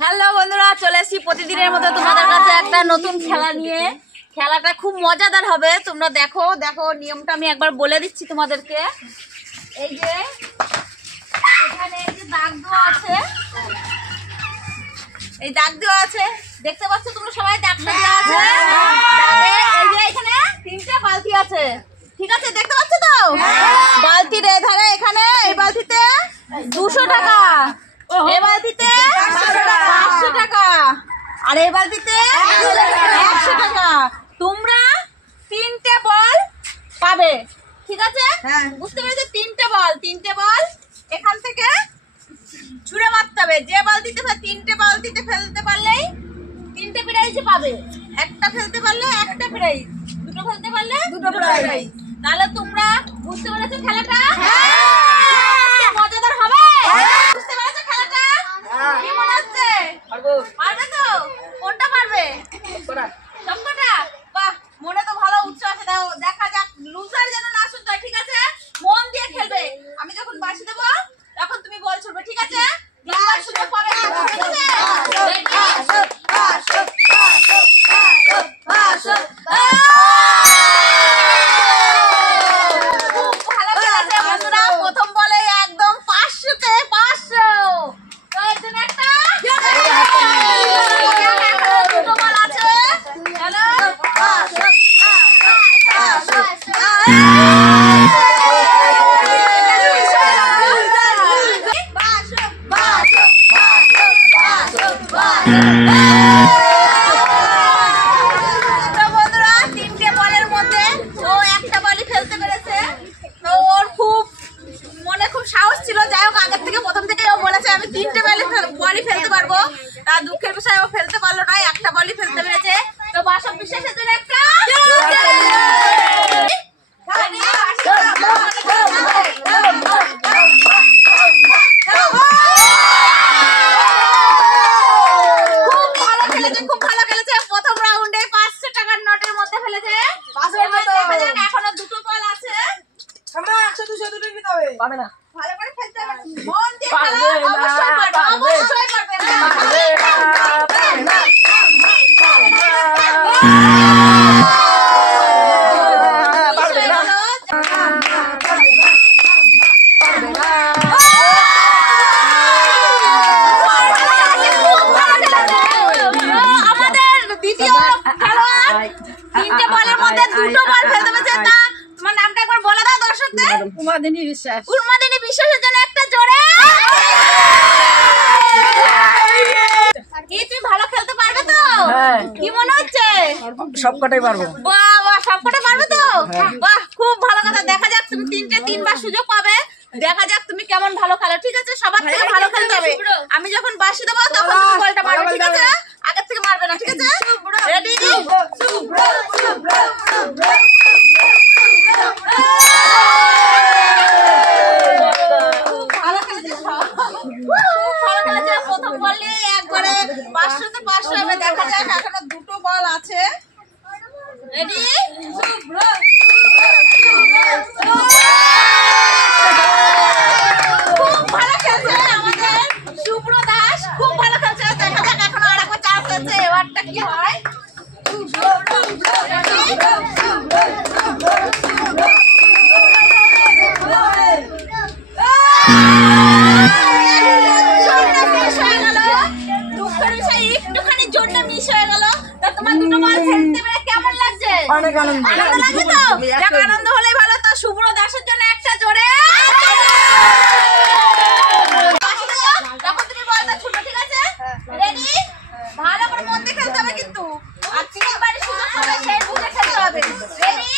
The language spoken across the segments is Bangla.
হ্যালো বন্ধুরা, চলে এসেছি প্রতিদিনের মতো তোমাদের কাছে একটা নতুন খেলা নিয়ে। খেলাটা খুব মজাদার হবে, তোমরা দেখো। নিয়মটা আমি একবার বলে দিচ্ছি তোমাদেরকে। এই যে এখানে এই যে দাগ দেওয়া আছে, এই দাগ দেওয়া আছে, দেখতে পাচ্ছ তোমরা সবাই? দাগটা দেওয়া আছে দাগে। এই যে এখানে 3টে বালতি আছে, ঠিক আছে? দেখতে পাচ্ছ তো? বালতির এধারে এখানে এই বালতিতে 200 টাকা, এই বালতিতে 500 টাকা, আর এই বালতিতে 100 টাকা। তোমরা 3টে বল পাবে, ঠিক আছে? বুঝতে পেরেছো? 3টে বল এখান থেকে ছুঁড়ে মারতে হবে। যে বালতিতে 3টে বালতিতে ফেলতে পারলেই 3টে প্রাইজ পাবে। একটা ফেলতে পারলে একটা প্রাইজ, দুটো ফেলতে পারলে দুটো প্রাইজ। তাহলে তোমরা বুঝতে পেরেছো খেলাটা? মজাদার হবে। বুঝতে পেরেছো খেলাটা? কি মনে হচ্ছে? পারবে তো? কোনটা পারবে? সবকটা? বাহ, মনে তো ভালো উৎসাহ আছে। দেখা যাক, লুজার যেন না শুনতে হয়, ঠিক আছে? মন দিয়ে খেলবে। আমি যখন বাঁশি দেবো তখন তুমি বল ছুড়বে, ঠিক আছে? সুযোগ পাবে, ঠিক আছে? প্রথম বলে একদম 500-তে 500। তো এর জন্য একটা দুটো বল আছে। চলো, ফেলতে পারবো। তার দুঃখের বিষয় ও ফেলতে পারলো না, একটা বলই ফেলতে পেরেছে। তো বাসব বিশ্বাসের জন্য একটা খুব ভালো খেলেছে। প্রথম রাউন্ডে 500 টাকার নোটের মধ্যে ফেলেছে। এখনো দুটো বল আছে, 100-200 দুটো নিতে হবে। পাবে না, ভালো করে খেলতে হবে, মন দিয়ে খেলো। অবশ্যই পারবে, অবশ্যই পারবে। আমাদের দ্বিতীয় খেলোয়াড় 3টে বলের মধ্যে 2টো বল ফেলতে পেরেছে। তা তোমার নামটা একবার বলে দাও দর্শকদের। উমাদিনী বিশ্বাস। উমাদিনী বিশ্বাসের জন্য একটা জোরে। কি তুমি ভালো খেলতে পারবে তো? কি মনে হচ্ছে? সবকটাই পারবো। বাহ বাহ, সবকটা পারবে তো? বাহ, খুব ভালো কথা। দেখা যাক, তুমি 3বার সুযোগ পাবে। দেখা যাক তুমি কেমন ভালো খেলো, ঠিক আছে? সবার থেকে ভালো খেলতে হবে। আমি যখন বাঁশি দেবো তখন তুমি বলটা মারবে, ঠিক আছে? আগের থেকে মারবে না, ঠিক আছে? রেডি? প্রথম বলে একবারে 500-তে 500 হবে। দেখা যাক, এখনো দুটো বল আছে। রেডি? খুব ভালো খেলছে আমাদের শুভ্র দাস, খুব ভালো খেলছে। দেখা যাক, এখনো আরেকবার চান্স আছে, এবারটা কি হয়। একটুখানি জোরটা মিস হয়ে গেল। তা তোমার দুটো বল ফেলতে পেরে কেমন লাগছে? অনেক আনন্দ লাগছে তো? যাক, আনন্দ হলেই ভালো। তো শুভ্র দাসের জন্য একটা জোরে। তখন তুমি বলটা ছুটবে, ঠিক আছে? রেডি? ভালো করে মন দিয়ে খেলতে হবে কিন্তু। আর 3বারই সুযোগ পাবে, সেই বুঝে খেলতে হবে। রেডি?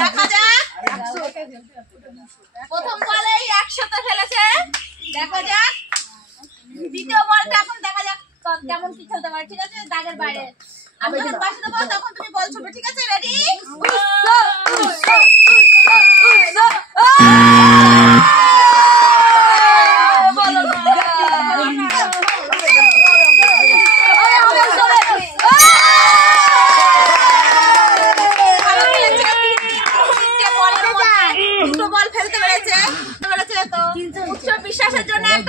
দেখা যাক, প্রথম বলেই 100-তে ফেলেছে। দেখা যাক দ্বিতীয় বলটা, এখন দেখা যাক কেমন কি খেলতে পারে, ঠিক আছে? দাগের বাইরে আমি যখন বাঁশি দেবো তখন তুমি বল ছুটবে, ঠিক আছে? রেডি?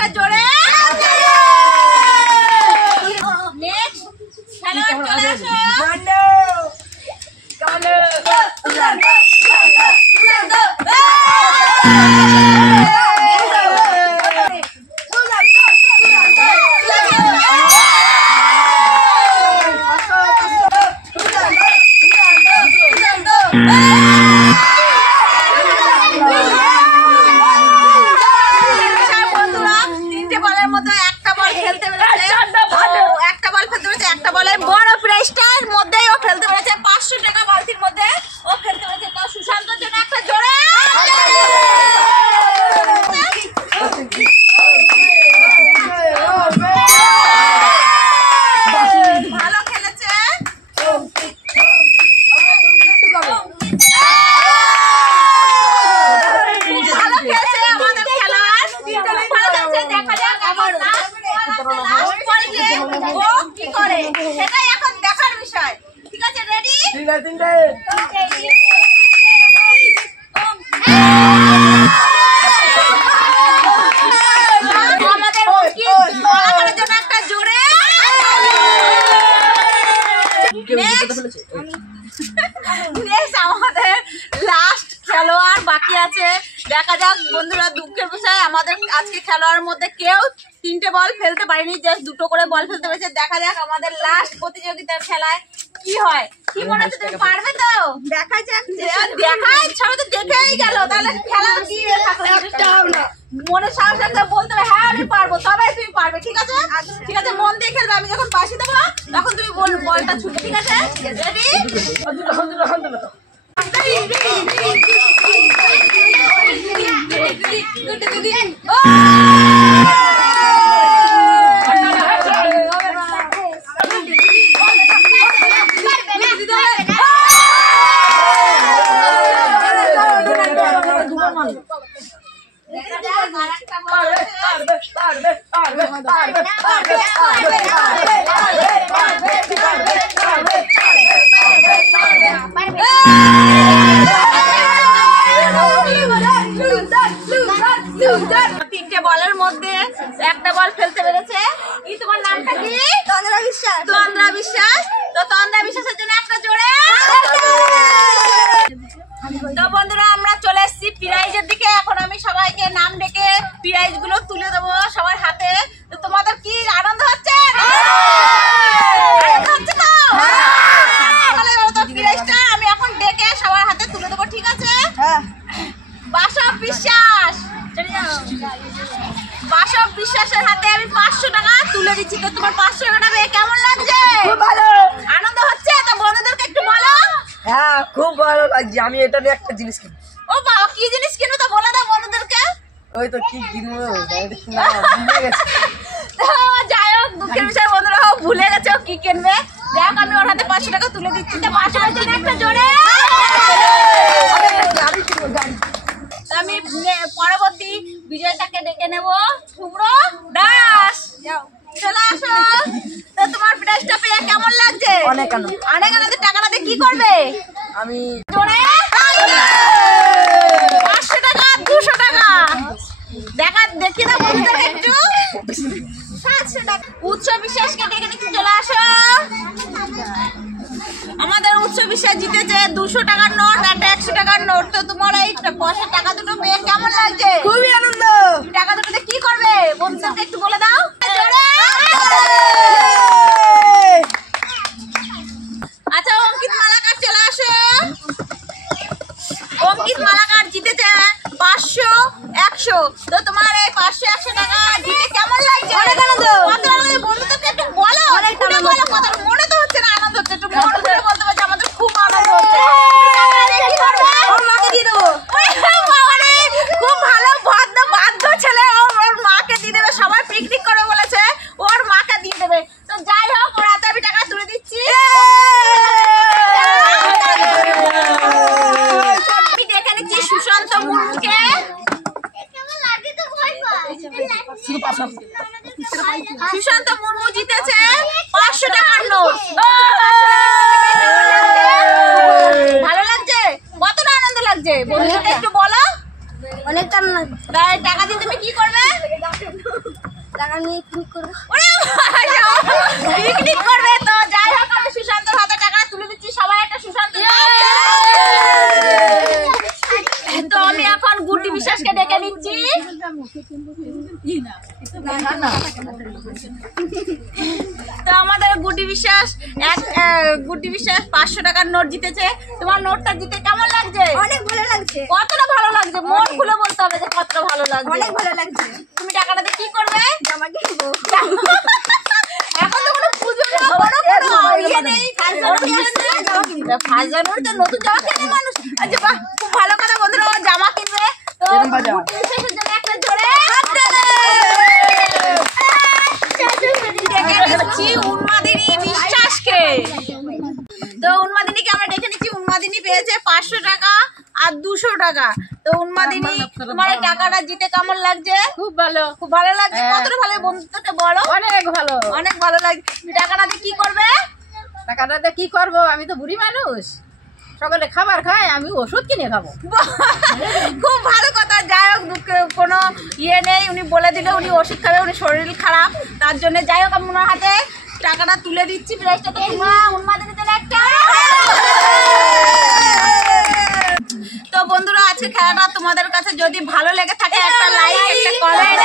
একটা জোরে নেক্সট খেলোয়াড় চলে আসো সেটাই এখন দেখার বিষয়। ঠিক আছে, রেডি? আমাদের কলাকারের জন্য একটা জোরে আমাদের লাস্ট খেলোয়াড় বাকি আছে। দেখা যাক বন্ধুরা, দুঃখের বিষয় আমাদের আজকে খেলোয়াড়ের মধ্যে কেউ 3টে বল ফেলতে পারেনি, জাস্ট 2টো করে বল ফেলতে পেরেছে। দেখা যাক আমাদের লাস্ট প্রতিযোগিতার খেলায় কি হয়। কি মনে হচ্ছে, তুমি পারবে তো? দেখা যাক, দেখাই সবাই তো দেখেই গেল, তাহলে খেলা কি থাকবে? মনে সাহস রাখতে বলতে হবে হ্যাঁ আমি পারবো, তবে তুমি পারবে। ঠিক আছে, ঠিক আছে, মন দিয়ে খেলবে। আমি যখন বাঁশি দেবো তখন তুমি বলটা ছুটবে। ঠিক আছে, রেডি? তিনটে বলের মধ্যে একটা বল ফেলতে পেরেছে। কি তোমার নামটা কি? তন্দ্রা বিশ্বাস। তন্দ্রা বিশ্বাস। তো তন্দ্রা বিশ্বাসের জন্য একটা জোরে। তো বন্ধুরা, আমরা চলে এসেছি প্রাইজের দিকে। এখন আমি সবাইকে নাম ডেকে প্রাইজ গুলো তুলে দেবো সবার হাতে। তো তোমাদের কি আনন্দ হচ্ছে? আনন্দ হচ্ছে তো? তো প্রাইজটা আমি এখন ডেকে সবার হাতে তুলে দেবো। ঠিক আছে? বাসব বিশ্বাস, বাসব বিশ্বাসের হাতে আমি 500 টাকা তুলে দিচ্ছি। তো তোমার 500 টাকা পেয়ে কেমন লাগছে? খুব ভালো আনন্দ হচ্ছে? তো বন্ধুদেরকে একটু বলো। হ্যাঁ, খুব ভালো লাগছে। আমি এটা নিয়ে একটা জিনিস কিনবো। ও বাবা, কি জিনিস কিনবো তো বলে দাও বন্ধুদেরকে। ওই তো কি কিনবো ভুলে গেছি। তো যাই হোক, দুঃখের বিষয় বন্ধুরা, ও ভুলে গেছে ও কি কিনবে। যাই হোক, আমি ওর হাতে 500 টাকা তুলে দিচ্ছি। তো 500 টাকার জন্য একটা জোরে। আমি পরবর্তী বিজয়টাকে ডেকে নেব, শুভ্র দাস। চলে আসো। তো তোমার প্রাইজটা পেয়ে কেমন লাগছে? অনেক আনন্দ। অনেক আনন্দ। টাকাটা দিয়ে কি করবে? আমি জোরে 500 টাকা 200 টাকা দেখা দেখি না বন্ধুদেরকে একটু। 700 টাকা। উৎসব বিশ্বাসকে ডেকে নিচ্ছি, চলে আসো। আমাদের উৎসব বিশ্বাস জিতেছে 200 টাকার নোট আর 100 টাকার নোট। তো তোমার এই পয়সা টাকা দুটো পেয়ে কেমন লাগছে? খুবই আনন্দ। টাকা দুটোতে কি করবে বন্ধুদেরকে একটু বলে দাও। জোরে। আচ্ছা, অঙ্কিত মালাকার চলে আসো। অঙ্কিত মালাকার জিতেছে 500 100। তো তোমার এই 500 100 টাকা জিতে কেমন লাগছে? অনেক আনন্দ। কত আনন্দ বন্ধুদেরকে একটু বলো। খুলে বলো, কথা মনে তো হচ্ছে না আনন্দ হচ্ছে, একটু মনে করে বলতে পারছি আমাদের খুব আনন্দ হচ্ছে। কি করবে? ওর মাকে দিয়ে দেবো। খুব ভালো বাধ্য ছেলে, ওর মাকে দিয়ে দেবে। সবাই পিকনিক করে বলেছে, ওর মাকে দিয়ে দেবে। তো যাই হোক, ওর হাতে আমি টাকা তুলে দিচ্ছি। আমি দেখে নিচ্ছি সুশান্ত মুর্মুকে। সুশান্ত মুর্মু জিতেছে 500 টাকার নোট। ভালো লাগছে? কতটা আনন্দ লাগছে বন্ধুদেরকে একটু বলো। অনেকটা। টাকা দিয়ে তুমি কি করবে? টাকা নিয়ে পিকনিক করবে। পিকনিক করবে তো যাই হোক আমি সুশান্তর হাতে টাকাটা তুলে দিচ্ছি সবাই একটা সুশান্ত তো আমি এখন গুড্ডি বিশ্বাসকে ডেকে নিচ্ছি তো আমাদের গুড্ডি বিশ্বাস গুড্ডি বিশ্বাস 500 টাকার নোট জিতেছে তোমার নোটটা জিতে কেমন লাগছে অনেক ভালো লাগছে, কতটা ভালো লাগছে মন খুলে বলতে হবে যে কতটা ভালো লাগছে অনেক ভালো লাগছে। তুমি টাকাটা দিয়ে কি করবে জামা কিনবো। এখন তো কোনো পুজো না বড় বড় ইয়ে নেই ফার্স্ট জানুয়ারিতে নতুন জামা কিনে মানুষ আচ্ছা বাহ খুব ভালো কথা বন্ধুরা ও জামা কিনবে তো গুড্ডি বিশ্বাসের জন্য একটা জোরে হাত তালি ডেকে নিচ্ছি উন্মাদিনী বিশ্বাসকে তো উন্মাদিনীকে আমরা ডেকে নিচ্ছি উন্মাদিনী পেয়েছে 500 টাকা আর 200 টাকা তো উন্মাদিনী তোমার এই টাকাটা জিতে কেমন লাগছে খুব ভালো, খুব ভালো লাগছে কতটা ভালো বন্ধুত্বটা বলো অনেক ভালো। অনেক ভালো লাগছে তুমি টাকাটা দিয়ে কি করবে টাকাটাতে কি করব, আমি তো বুড়ি মানুষ, সকালে খাবার খাই, আমি ওষুধ কিনে খাবো। খুব ভালো কথা যাই হোক কোনো ইয়ে নেই উনি বলে দিলে উনি ওষুধ খাবে উনি শরীর খারাপ তার জন্য যাই হোক আমি ওনার হাতে টাকাটা তুলে দিচ্ছি প্রাইসটা তো তোমরা উন্মাদিনীর জন্য একটা তো বন্ধুরা আজকে খেলাটা তোমাদের কাছে যদি ভালো লেগে থাকে একটা লাইক একটা কমেন্ট